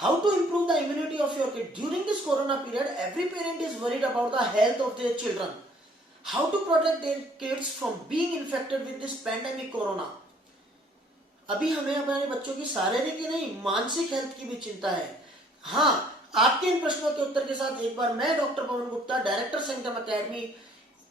How to improve the immunity of your kid? During this corona period, every parent is worried about the health of their children. How to protect their kids from being infected with this pandemic corona? अभी हमें हमारे बच्चों की शारीरिक ही नहीं मानसिक health की भी चिंता है। हाँ, आपके इन प्रश्नों के उत्तर के साथ एक बार मैं doctor Pawan Gupta, director centum academy,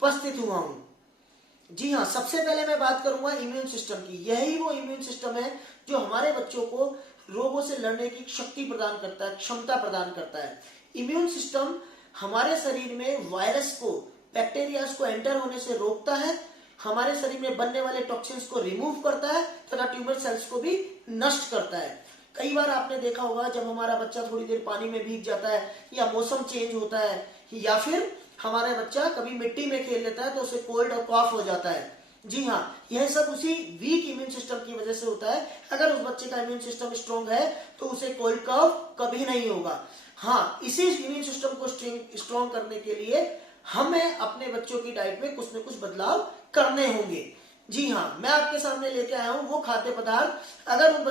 उपस्थित हुआ हूं। जी हाँ, सबसे पहले मैं बात करूंगा इम्यून सिस्टम की। यही वो इम्यून सिस्टम है जो हमारे बच्चों को रोगों से लड़ने की शक्ति प्रदान करता है, क्षमता प्रदान करता है। इम्यून सिस्टम हमारे शरीर में वायरस को, बैक्टीरियाज को एंटर होने से रोकता है, हमारे शरीर में बनने वाले टॉक्सिन्स को रिमूव करता है तथा ट्यूमर सेल्स को भी नष्ट करता है। कई बार आपने देखा होगा जब हमारा बच्चा थोड़ी देर पानी में भीग जाता है या मौसम चेंज होता है या फिर हमारा बच्चा कभी मिट्टी में खेल लेता है तो उसे कोल्ड और कॉफ हो जाता है। जी हाँ, यह सब उसी वीक इम्यून सिस्टम की वजह से होता है। अगर उस बच्चे का इम्यून सिस्टम स्ट्रांग है तो उसे कोल्ड कॉफ कभी नहीं होगा। हाँ, इसी इम्यून सिस्टम को स्ट्रांग करने के लिए हमें अपने बच्चों की डाइट में कुछ न कुछ बदलाव करने होंगे। जी हाँ, मैं आपके सामने लेके आया हूं वो खाद्य पदार्थ, अगर उन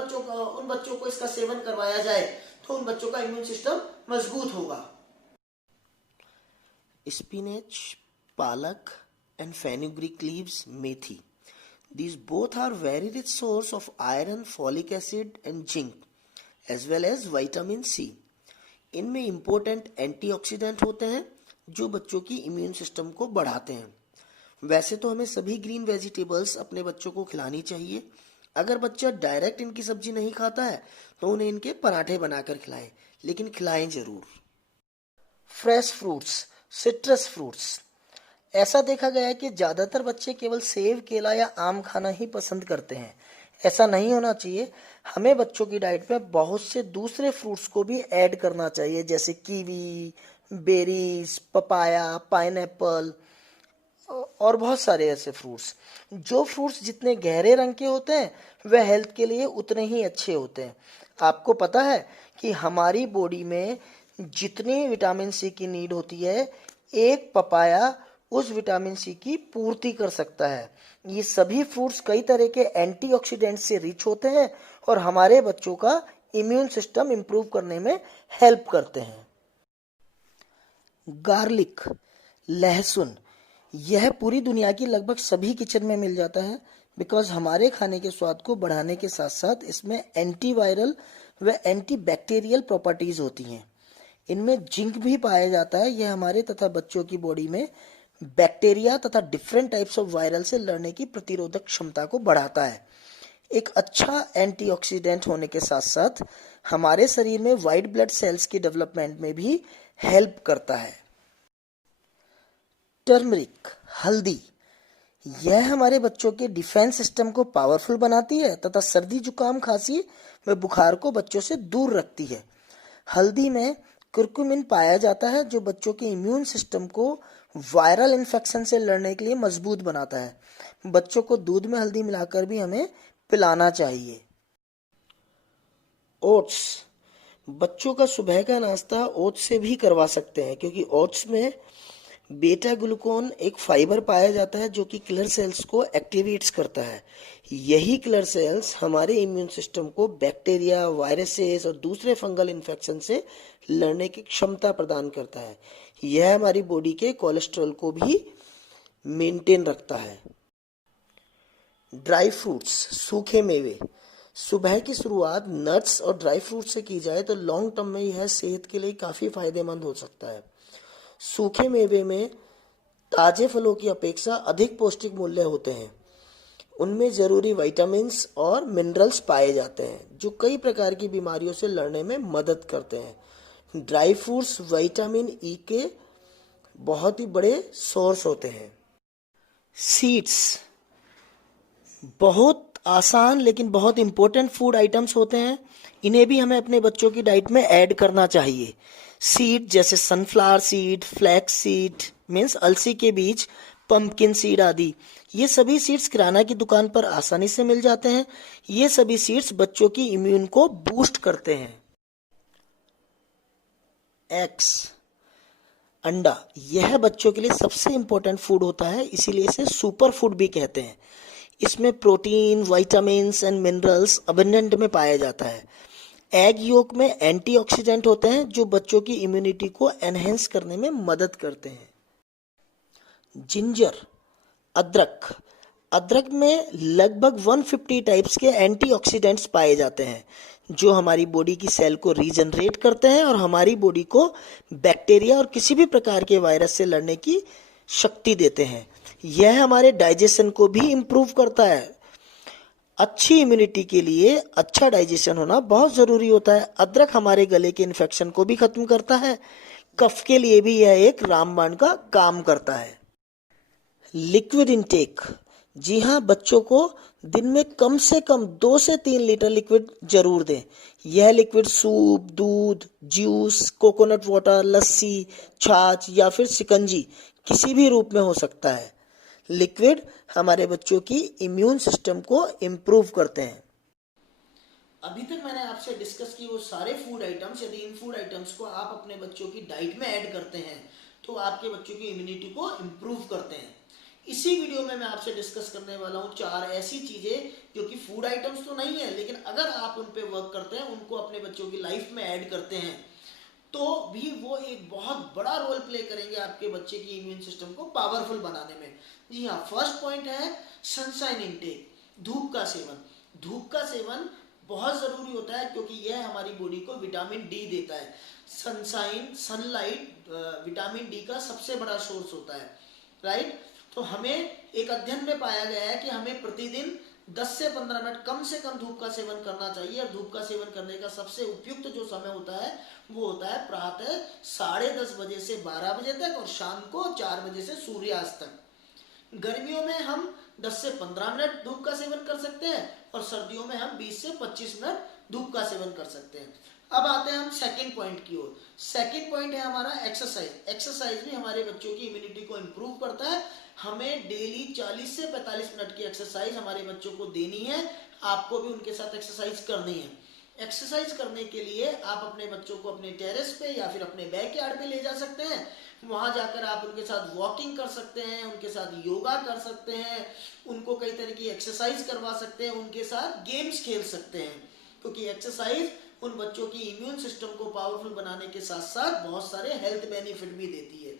बच्चों को इसका सेवन करवाया जाए तो उन बच्चों का इम्यून सिस्टम मजबूत होगा। Spinach, palak and fenugreek leaves, methi. These both are very rich source of iron, folic acid and zinc as well as vitamin C. इनमें इम्पोर्टेंट एंटीऑक्सीडेंट होते हैं जो बच्चों की इम्यून सिस्टम को बढ़ाते हैं। वैसे तो हमें सभी ग्रीन वेजिटेबल्स अपने बच्चों को खिलानी चाहिए। अगर बच्चा डायरेक्ट इनकी सब्जी नहीं खाता है तो उन्हें इनके पराठे बनाकर खिलाएं, लेकिन खिलाएं जरूर। Fresh fruits, citrus fruits. ऐसा देखा गया है कि ज़्यादातर बच्चे केवल सेब, केला या आम खाना ही पसंद करते हैं। ऐसा नहीं होना चाहिए। हमें बच्चों की डाइट में बहुत से दूसरे फ्रूट्स को भी ऐड करना चाहिए, जैसे कीवी, बेरीज, पपाया, पाइनएप्पल और बहुत सारे ऐसे फ्रूट्स। जो फ्रूट्स जितने गहरे रंग के होते हैं वह हेल्थ के लिए उतने ही अच्छे होते हैं। आपको पता है कि हमारी बॉडी में जितनी विटामिन सी की नीड होती है, एक पपाया उस विटामिन सी की पूर्ति कर सकता है। ये सभी फ्रूट्स कई तरह के एंटीऑक्सीडेंट से रिच होते हैं और हमारे बच्चों का इम्यून सिस्टम इंप्रूव करने में हेल्प करते हैं। गार्लिक, लहसुन, यह पूरी दुनिया की लगभग सभी किचन में मिल जाता है बिकॉज हमारे खाने के स्वाद को बढ़ाने के साथ साथ इसमें एंटीवायरल व एंटीबैक्टीरियल प्रॉपर्टीज होती हैं। इनमें जिंक भी पाया जाता है। यह हमारे तथा बच्चों की बॉडी में बैक्टीरिया तथा डिफरेंट टाइप्स ऑफ वायरल से लड़ने की प्रतिरोधक क्षमता को बढ़ाता है। एक अच्छा एंटीऑक्सीडेंट होने के साथ साथ हमारे शरीर में वाइट ब्लड सेल्स की डेवलपमेंट में भी हेल्प करता है। टर्मरिक, हल्दी, यह हमारे बच्चों के डिफेंस सिस्टम को पावरफुल बनाती है तथा सर्दी, जुकाम, खांसी व बुखार को बच्चों से दूर रखती है। हल्दी में कुर्कुमिन पाया जाता है जो बच्चों के इम्यून सिस्टम को वायरल इन्फेक्शन से लड़ने के लिए मजबूत बनाता है। बच्चों को दूध में हल्दी मिलाकर भी हमें पिलाना चाहिए। ओट्स, बच्चों का सुबह का नाश्ता ओट्स से भी करवा सकते हैं क्योंकि ओट्स में बीटा ग्लूकोन एक फाइबर पाया जाता है जो कि किलर सेल्स को एक्टिवेट्स करता है। यही किलर सेल्स हमारे इम्यून सिस्टम को बैक्टीरिया, वायरसेस और दूसरे फंगल इन्फेक्शन से लड़ने की क्षमता प्रदान करता है। यह हमारी बॉडी के कोलेस्ट्रॉल को भी मेंटेन रखता है। ड्राई फ्रूट्स, सूखे मेवे, सुबह की शुरुआत नट्स और ड्राई फ्रूट से की जाए तो लॉन्ग टर्म में यह सेहत के लिए काफ़ी फायदेमंद हो सकता है। सूखे मेवे में ताजे फलों की अपेक्षा अधिक पौष्टिक मूल्य होते हैं। उनमें जरूरी विटामिन्स और मिनरल्स पाए जाते हैं जो कई प्रकार की बीमारियों से लड़ने में मदद करते हैं। ड्राई फ्रूट्स विटामिन ई के बहुत ही बड़े सोर्स होते हैं। सीड्स बहुत आसान लेकिन बहुत इंपॉर्टेंट फूड आइटम्स होते हैं। इन्हें भी हमें अपने बच्चों की डाइट में ऐड करना चाहिए। सीड जैसे sunflower seed, flax seed means अलसी के बीज, पंपकिन सीड आदि, ये सभी सीड्स किराना की दुकान पर आसानी से मिल जाते हैं। ये सभी सीड्स बच्चों की इम्यून को बूस्ट करते हैं। एग्स, अंडा, यह बच्चों के लिए सबसे इंपॉर्टेंट फूड होता है, इसीलिए इसे सुपर फूड भी कहते हैं। इसमें protein, vitamins and minerals abundant में पाया जाता है। एग योक में एंटीऑक्सीडेंट होते हैं जो बच्चों की इम्यूनिटी को एनहेंस करने में मदद करते हैं। जिंजर, अदरक। अदरक में लगभग 150 टाइप्स के एंटीऑक्सीडेंट्स पाए जाते हैं जो हमारी बॉडी की सेल को रीजनरेट करते हैं और हमारी बॉडी को बैक्टीरिया और किसी भी प्रकार के वायरस से लड़ने की शक्ति देते हैं। यह हमारे डाइजेशन को भी इम्प्रूव करता है। अच्छी इम्यूनिटी के लिए अच्छा डाइजेशन होना बहुत ज़रूरी होता है। अदरक हमारे गले के इन्फेक्शन को भी ख़त्म करता है। कफ के लिए भी यह एक रामबाण का काम करता है। Liquid intake. जी हाँ, बच्चों को दिन में कम से कम 2 से 3 लीटर लिक्विड जरूर दें। यह लिक्विड सूप, दूध, जूस, कोकोनट वाटर, लस्सी, छाछ या फिर शिकंजी किसी भी रूप में हो सकता है। लिक्विड हमारे बच्चों की इम्यून सिस्टम को इम्प्रूव करते हैं। अभी तक मैंने आपसे डिस्कस की वो सारे फूड आइटम्स, यदि इन फूड आइटम्स को आप अपने बच्चों की डाइट में ऐड करते हैं तो आपके बच्चों की इम्यूनिटी को इम्प्रूव करते हैं। इसी वीडियो में मैं आपसे डिस्कस करने वाला हूँ 4 ऐसी चीजें जो कि फूड आइटम्स तो नहीं है, लेकिन अगर आप उन पे वर्क करते हैं, उनको अपने बच्चों की लाइफ में ऐड करते हैं तो भी वो एक बहुत बड़ा रोल प्ले करेंगे आपके बच्चे की इम्यून सिस्टम को पावरफुल बनाने में। जी हाँ, फर्स्ट पॉइंट है सनशाइन इनटेक, धूप का सेवन। धूप का सेवन बहुत ज़रूरी होता है क्योंकि यह हमारी बॉडी को विटामिन डी देता है। सनलाइट विटामिन डी का सबसे बड़ा सोर्स होता है, राइट। तो हमें एक अध्ययन में पाया गया है कि हमें प्रतिदिन 10 से 15 मिनट कम से कम धूप का सेवन करना चाहिए। और धूप का सेवन करने का सबसे उपयुक्त जो समय होता है वो होता है प्रातः 10:30 बजे से 12 बजे तक और शाम को 4 बजे से सूर्यास्त तक। गर्मियों में हम 10 से 15 मिनट धूप का सेवन कर सकते हैं और सर्दियों में हम 20 से 25 मिनट धूप का सेवन कर सकते हैं। अब आते हैं हम सेकंड पॉइंट की ओर। सेकंड पॉइंट है हमारा एक्सरसाइज। एक्सरसाइज भी हमारे बच्चों की इम्यूनिटी को इम्प्रूव करता है। हमें डेली 40 से 45 मिनट की एक्सरसाइज हमारे बच्चों को देनी है। आपको भी उनके साथ एक्सरसाइज करनी है। एक्सरसाइज करने के लिए आप अपने बच्चों को अपने टेरेस पे या फिर अपने बैकयार्ड पे ले जा सकते हैं। वहां जाकर आप उनके साथ वॉकिंग कर सकते हैं, उनके साथ योगा कर सकते हैं, उनको कई तरह की एक्सरसाइज करवा सकते हैं, उनके साथ गेम्स खेल सकते हैं। क्योंकि एक्सरसाइज उन बच्चों की इम्यून सिस्टम को पावरफुल बनाने के साथ साथ बहुत सारे हेल्थ बेनिफिट भी देती है।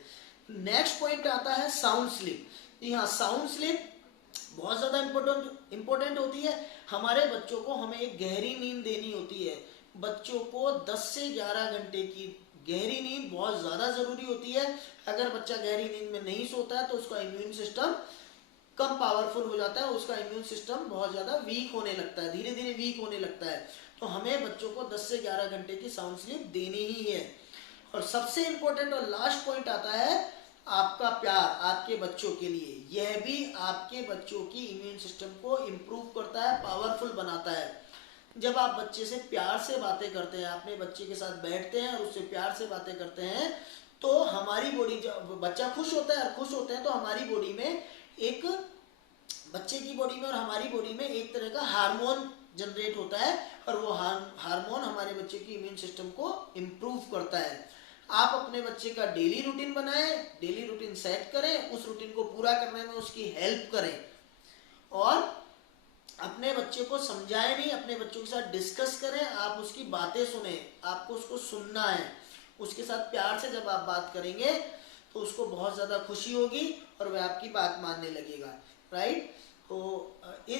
नेक्स्ट पॉइंट आता है साउंड स्लीप। जी हाँ, साउंड स्लीप बहुत ज़्यादा इम्पोर्टेंट होती है। हमारे बच्चों को हमें एक गहरी नींद देनी होती है। बच्चों को 10 से 11 घंटे की गहरी नींद बहुत ज़्यादा ज़रूरी होती है। अगर बच्चा गहरी नींद में नहीं सोता है तो उसका इम्यून सिस्टम कम पावरफुल हो जाता है, उसका इम्यून सिस्टम बहुत ज़्यादा वीक होने लगता है, धीरे धीरे वीक होने लगता है। तो हमें बच्चों को 10 से 11 घंटे की साउंड स्लीप देनी ही है। और सबसे इम्पोर्टेंट और लास्ट पॉइंट आता है आपका प्यार आपके बच्चों के लिए। यह भी आपके बच्चों की इम्यून सिस्टम को इम्प्रूव करता है, पावरफुल बनाता है। जब आप बच्चे से प्यार से बातें करते हैं, अपने बच्चे के साथ बैठते हैं और उससे प्यार से बातें करते हैं तो हमारी बॉडी, जब बच्चा खुश होता है और खुश होते हैं तो हमारी बॉडी में एक, बच्चे की बॉडी में और हमारी बॉडी में एक तरह का हार्मोन जनरेट होता है और वो हार्मोन हमारे बच्चे की इम्यून सिस्टम को इम्प्रूव करता है। आप अपने बच्चे का डेली रूटीन बनाएं, डेली रूटीन सेट करें, उस रूटीन को पूरा करने में उसकी हेल्प करें और अपने बच्चे को समझाएं नहीं, अपने बच्चों के साथ डिस्कस करें, आप उसकी बातें सुने, आपको उसको सुनना है। उसके साथ प्यार से जब आप बात करेंगे तो उसको बहुत ज़्यादा खुशी होगी और वह आपकी बात मानने लगेगा, राइट। तो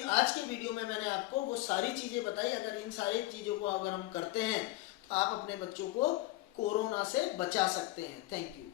आज के वीडियो में मैंने आपको वो सारी चीज़ें बताई। अगर इन सारी चीज़ों को अगर हम करते हैं तो आप अपने बच्चों को कोरोना से बचा सकते हैं। Thank you.